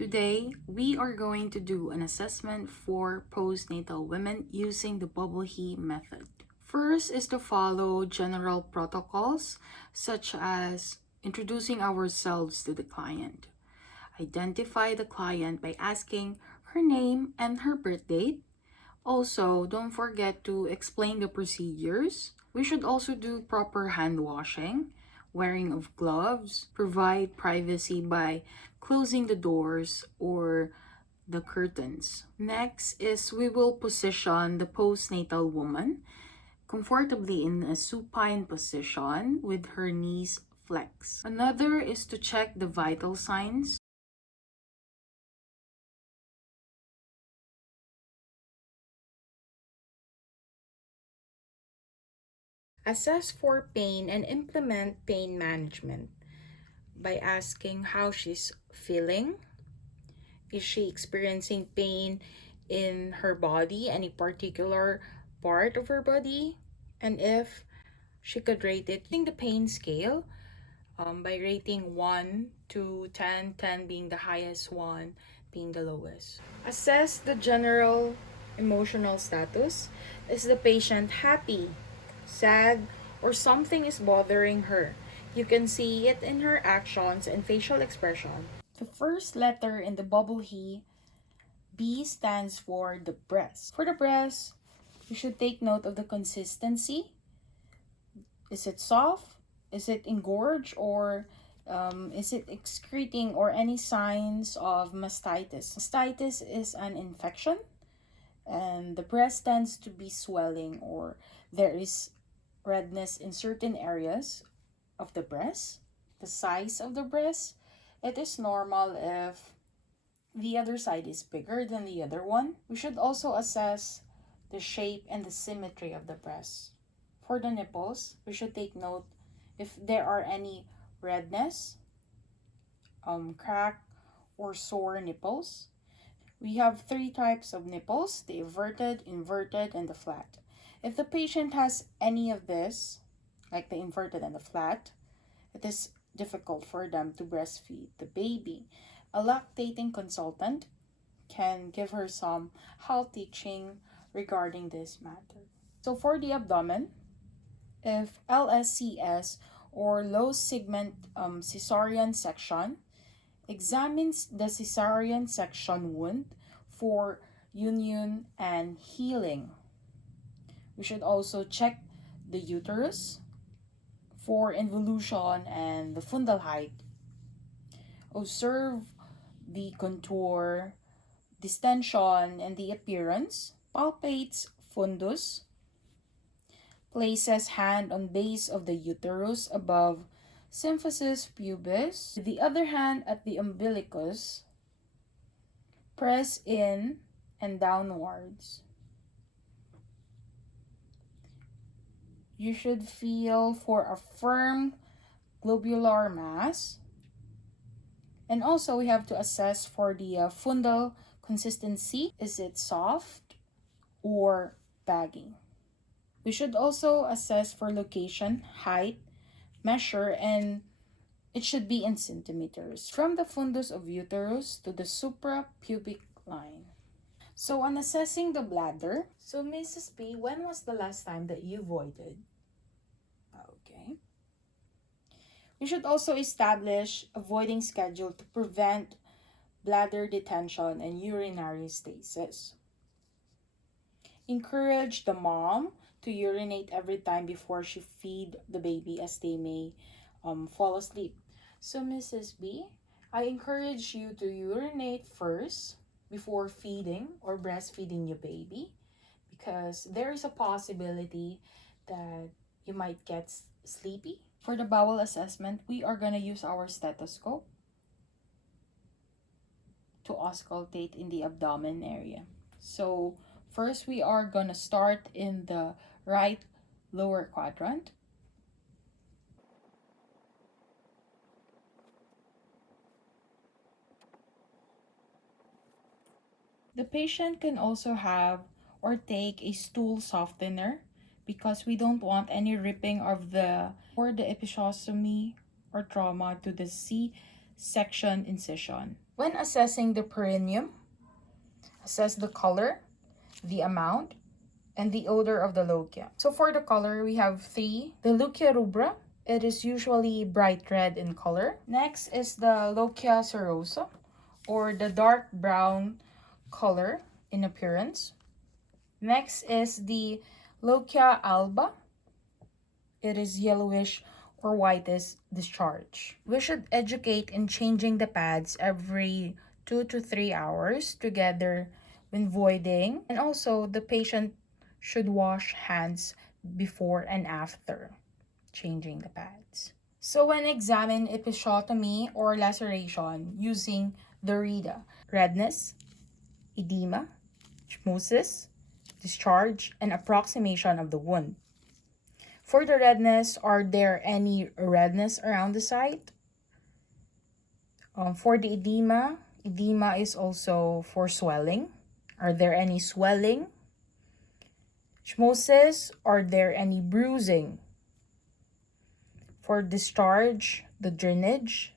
Today, we are going to do an assessment for postnatal women using the bubble he method. First is to follow general protocols such as introducing ourselves to the client. Identify the client by asking her name and her birth date. Also, don't forget to explain the procedures. We should also do proper hand washing, wearing of gloves, provide privacy by closing the doors or the curtains. Next is we will position the postnatal woman comfortably in a supine position with her knees flexed. Another is to check the vital signs. Assess for pain and implement pain management by asking how she's feeling. Is she experiencing pain in her body, any particular part of her body? And if she could rate it using the pain scale by rating 1 to 10, 10 being the highest, 1 being the lowest. Assess the general emotional status. Is the patient happy, sad, or something is bothering her? You can see it in her actions and facial expression. The first letter in the bubble he, B, stands for the breast. For the breast, you should take note of the consistency. Is it soft? Is it engorged? Or is it excreting or any signs of mastitis? Mastitis is an infection, and the breast tends to be swelling or there is redness in certain areas of the breast. The size of the breast, it is normal if the other side is bigger than the other one. We should also assess the shape and the symmetry of the breast. For the nipples, we should take note if there are any redness, crack, or sore nipples. We have 3 types of nipples: the everted, inverted, and the flat. If the patient has any of this, like the inverted and the flat, it is difficult for them to breastfeed the baby. A lactating consultant can give her some health teaching regarding this matter. So for the abdomen, if LSCS or low segment cesarean section, examines the cesarean section wound for union and healing. We should also check the uterus for involution and the fundal height. Observe the contour, distension, and the appearance. Palpates fundus. Places hand on base of the uterus above symphysis pubis. With the other hand at the umbilicus. Press in and downwards. You should feel for a firm globular mass. And also we have to assess for the fundal consistency. Is it soft or baggy? We should also assess for location, height, measure, and it should be in centimeters. From the fundus of uterus to the suprapubic line. So on assessing the bladder, so Mrs. B, when was the last time that you voided? Okay. We should also establish a voiding schedule to prevent bladder detention and urinary stasis. Encourage the mom to urinate every time before she feed the baby as they may fall asleep. So Mrs. B, I encourage you to urinate first before feeding or breastfeeding your baby because there is a possibility that you might get sleepy. For the bowel assessment, we are going to use our stethoscope to auscultate in the abdomen area. So first we are going to start in the right lower quadrant. The patient can also have or take a stool softener because we don't want any ripping of the or the episiotomy or trauma to the C section incision. When assessing the perineum, assess the color, the amount, and the odor of the lochia. So for the color, we have three. The lochia rubra, it is usually bright red in color. Next is the lochia serosa, or the dark brown color in appearance. Next is the lochia alba. It is yellowish or whitish discharge. We should educate in changing the pads every 2 to 3 hours together when voiding. And also, the patient should wash hands before and after changing the pads. So when examine episiotomy or laceration using the RIDA, redness, edema, osmosis, discharge, and approximation of the wound. For the redness, are there any redness around the site? For the edema, edema is also for swelling. Are there any swelling? Osmosis, are there any bruising? For discharge, the drainage.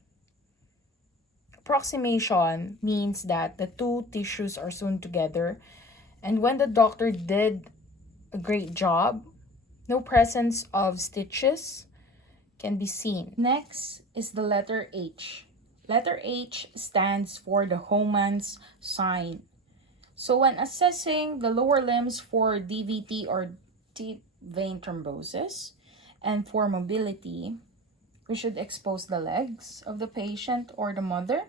Approximation means that the two tissues are sewn together, and when the doctor did a great job, no presence of stitches can be seen. Next is the letter H. Letter H stands for the Homan's sign. So when assessing the lower limbs for DVT or deep vein thrombosis and for mobility, we should expose the legs of the patient or the mother.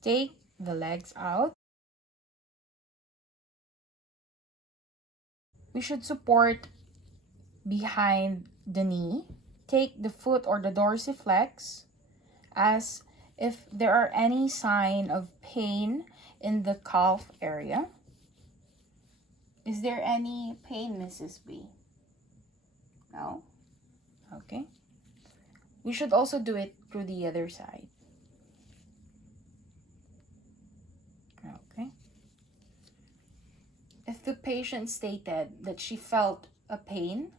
Take the legs out. We should support behind the knee. Take the foot or the dorsiflex as if there are any sign of pain in the calf area. Is there any pain, Mrs. B? No? Okay. We should also do it through the other side. Okay. If the patient stated that she felt a pain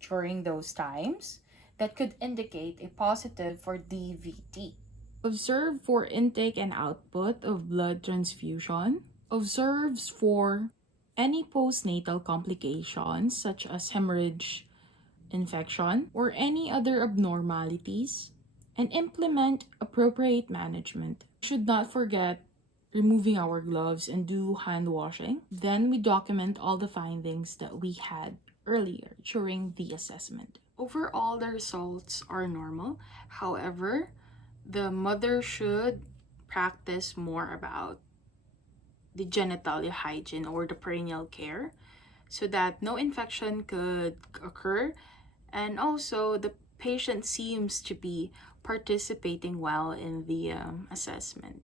during those times, that could indicate a positive for DVT. Observe for intake and output of blood transfusion. Observes for any postnatal complications such as hemorrhage, infection, or any other abnormalities, and implement appropriate management. Should not forget removing our gloves and do hand washing. Then we document all the findings that we had earlier during the assessment. Overall, the results are normal. However, the mother should practice more about the genitalia hygiene or the perineal care so that no infection could occur, and also the patient seems to be participating well in the assessment.